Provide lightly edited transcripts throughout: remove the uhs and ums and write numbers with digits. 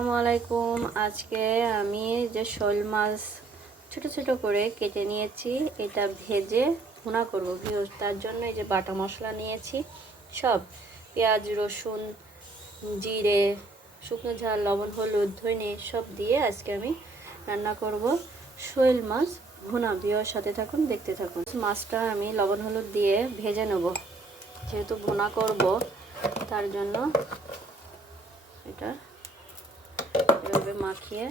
আসসালামু আলাইকুম। আজকে আমি যে শোল মাছ ছোট ছোট করে কেটে নিয়েছি, এটা ভেজে ভুনা করব ভিউয়ার্স। তার জন্য এই যে বাটা মশলা নিয়েছি, সব পেঁয়াজ রসুন জিরে শুকনো ঝাল লবণ হলুদ ধনে সব দিয়ে আজকে আমি রান্না করব শোল মাছ ভুনা। ভিউয়ার্স সাথে থাকুন, দেখতে থাকুন। মাছটা আমি লবণ হলুদ দিয়ে ভেজে নেব, যেহেতু ভুনা করব তার জন্য এটা এভাবে মাখিয়ে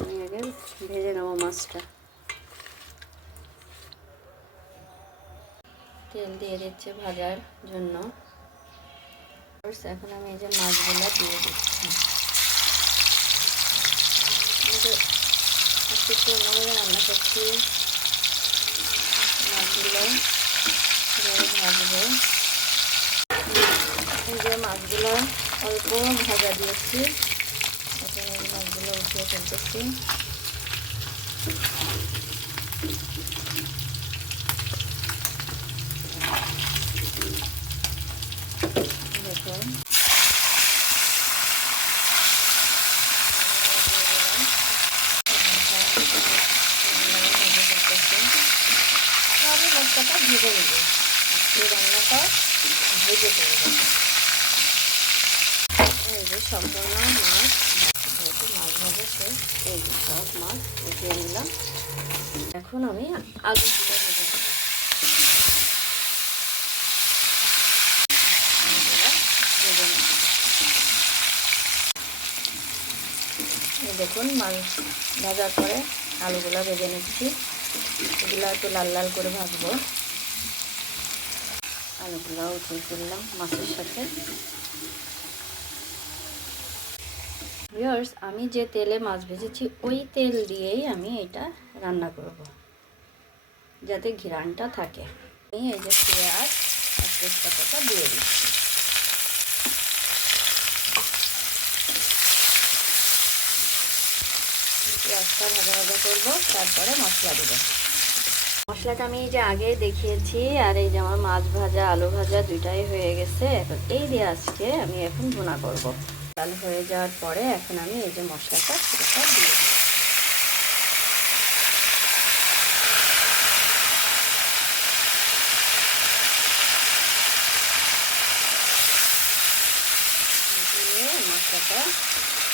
আমি আগে ভেজে নেব মাছটা। তেল দিয়ে দিচ্ছি ভাজার জন্য। এখন আমি এই যে মাছগুলো দিয়ে দিচ্ছি। একটু অন্যভাবে রান্না করছি। মাছগুলো ভাজবো। এই যে মাছগুলো অল্প ভাজা দিয়েছি, এখন এই মাছগুলো উঠিয়ে ফেলতেছি। দেখুন আমি মশলাটা ভেজে নেব, এই রান্নাটা ভেজে করবো। এই যে সম্পূর্ণ মাছ, যেহেতু মাছ ভাজা শেষ, এই যে সব মাছ উঠিয়ে নিলাম। এখন আমি আলুগুলো ভেজে নেব। দেখুন মাছ ভাজার পরে আলুগুলো ভেজে নিচ্ছি। এগুলো একটু লাল লাল করে ভাজবো। আলুগুলো উঠিয়ে ফেললাম মাছের সাথে। ভিউয়ার্স, আমি যে তেলে মাছ ভেজেছি ওই তেল দিয়েই আমি এটা রান্না করব, যাতে ঘ্রাণটা থাকে। আমি এই যে পেঁয়াজ আর তেজপাতাটা দিয়ে দিচ্ছি। পেঁয়াজটা ভাজা ভাজা করবো, তারপরে মশলা দেবো। মশলাটা আমি যে আগে দেখিয়েছি, আর এই যে আমার মাছ ভাজা আলু ভাজা দুইটাই হয়ে গেছে। এখন এই দিয়ে আজকে আমি এখন ভুনা করব। লাল হয়ে যাওয়ার পরে এখন আমি এই যে মশলাটা সেটা দিয়ে দিই। মশলাটা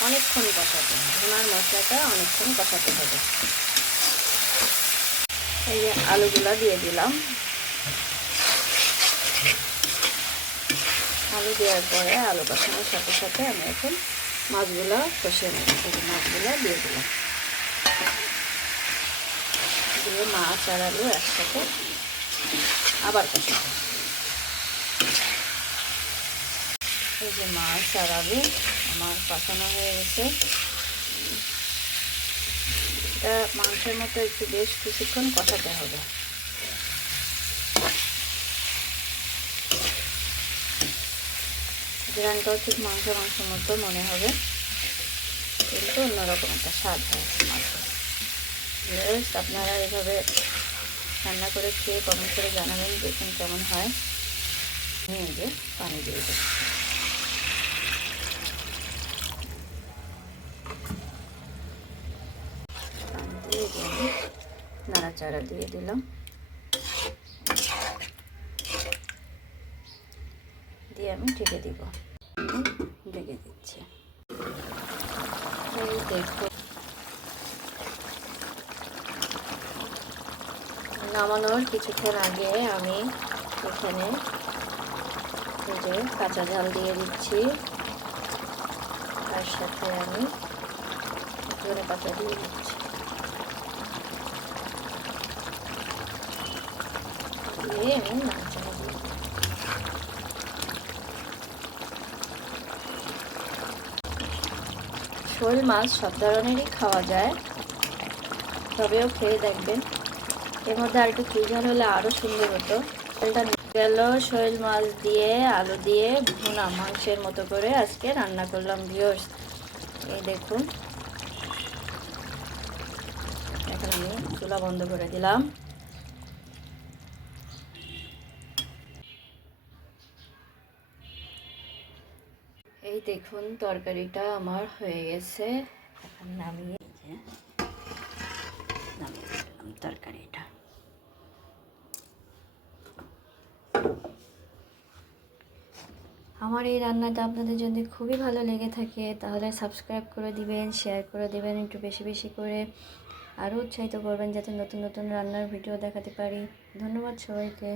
অনেকক্ষণ কষাতে হবে, ভুনার মশলাটা অনেকক্ষণ কষাতে হবে। এই যে আলুগুলা দিয়ে দিলাম। আলু দেওয়ার পরে আলু কষানোর সাথে সাথে আমি এখন মাছগুলো কষিয়ে নেব। মাছগুলো দিয়ে দিলাম, দিয়ে মাছ আর আলু একসাথে আবার কষাবো। এই যে মাছ আর আলু আমার কষানো হয়ে গেছে। এটা মাংসের মতো একটু বেশ কিছুক্ষণ কষাতে হবে। ঘ্রাণটাও ঠিক মাংসের মতো মনে হবে, কিন্তু অন্যরকম একটা স্বাদ হয় মাংসের। আপনারা এভাবে রান্না করে খেয়ে কমেন্ট করে জানাবেন, দেখুন কেমন হয়। আমি এই যে পানি দিয়ে দিচ্ছি। পানি দিয়ে দিয়ে নাড়াচাড়া দিয়ে দিলাম, দিয়ে আমি ঢেকে দিব। ঢেকে দিচ্ছি। এই দেখো নামানোর কিছুক্ষণ আগে আমি এখানে এই যে কাঁচা ঝাল দিয়ে দিচ্ছি, তার সাথে আমি ধনে পাতা দিয়ে দিচ্ছি। দিয়ে আমি নাড়াচাড়া দিয়ে শোল মাছ সব ধরনেরই খাওয়া যায়, তবেও খেয়ে দেখবেন। এর মধ্যে আর একটু ঝাল হলে আরও সুন্দর হতো। তেলটা গেল, শোল মাছ দিয়ে আলু দিয়ে ভুনা মাংসের মতো করে আজকে রান্না করলাম ভিউয়ার্স। এই দেখুন, এখন আমি চুলা বন্ধ করে দিলাম। এই দেখুন তরকারিটা আমার হয়ে গেছে, এখন নামিয়ে ফেললাম তরকারিটা। আমার এই রান্নাটা আপনাদের যদি খুবই ভালো লেগে থাকে তাহলে সাবস্ক্রাইব করে দিবেন, শেয়ার করে দিবেন একটু বেশি বেশি করে, আরও উৎসাহিত করবেন যাতে নতুন নতুন রান্নার ভিডিও দেখাতে পারি। ধন্যবাদ সবাইকে।